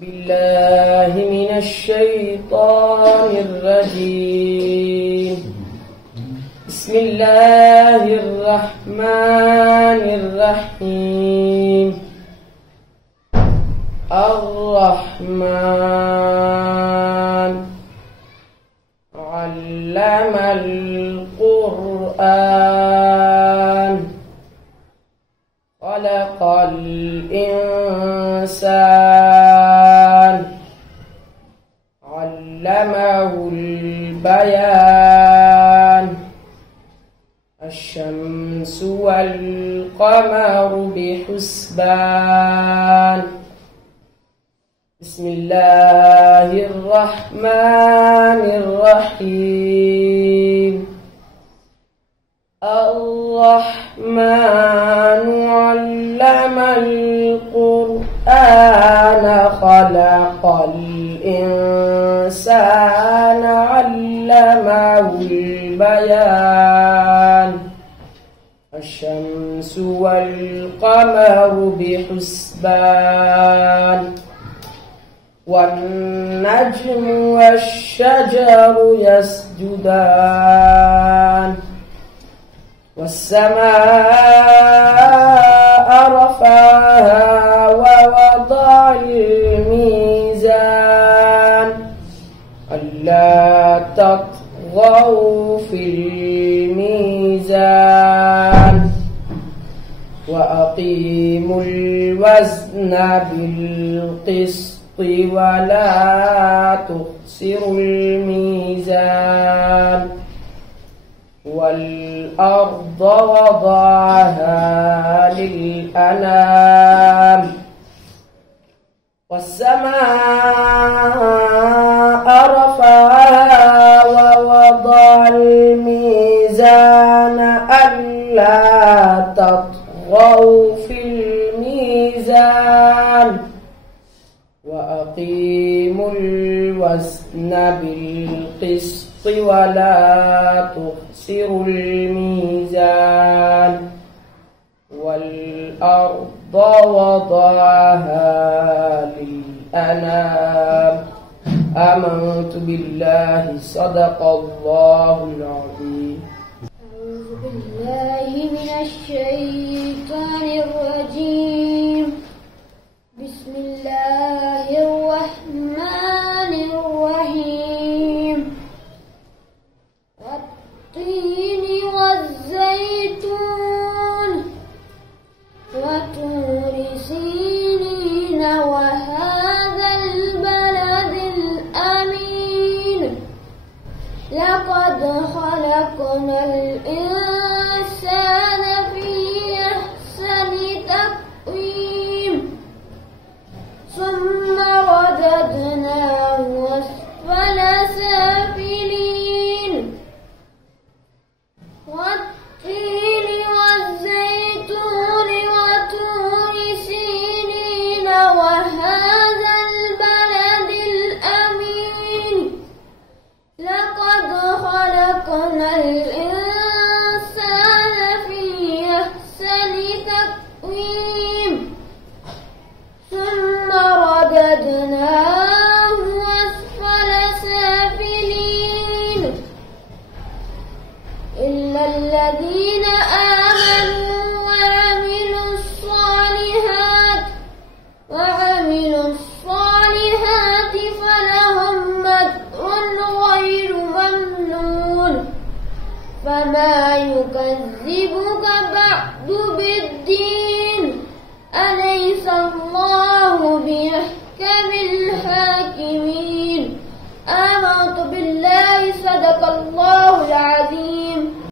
بالله من الشيطان الرجيم. بسم الله الرحمن الرحيم. الرحمن علم القرآن خلق الإنسان علمه البيان الشمس والقمر بحسبان. بسم الله الرحمن الرحيم. الرحمن علم القرآن خلق الإنسان علمه البيان الشمس والقمر بحسبان والنجم والشجر يسجدان والسماء رفعها ووضع الميزان ألا تطغوا في الميزان وأقيموا الوزن بالقسط ولا تخسروا الميزان والأرض وضعها للأنام والسماء رفعها ووضع الميزان ألا تطغوا في الميزان وأقيموا الوزن بالقسط ولا تخسروا الميزان والأرض وضعها للأنام. آمنت بالله صدق الله العظيم. أعوذ بالله من الشيطان الرجيم. بسم الله الرحمن الرحيم. والتين والزيتون وطور سينين وهذا البلد الأمين لقد خلقنا الإنسان في أحسن تقويم ثم رددناه أسفل سافلين. والتين والزيتون وطور سينين وهذا البلد الأمين لقد خلقنا الإنسان في أحسن تقويم ثم رددناه أسفل سافلين إلا الذين آمنوا وعملوا الصالحات فلهم أجر غير ممنون. فما يكذبك بعد بالدين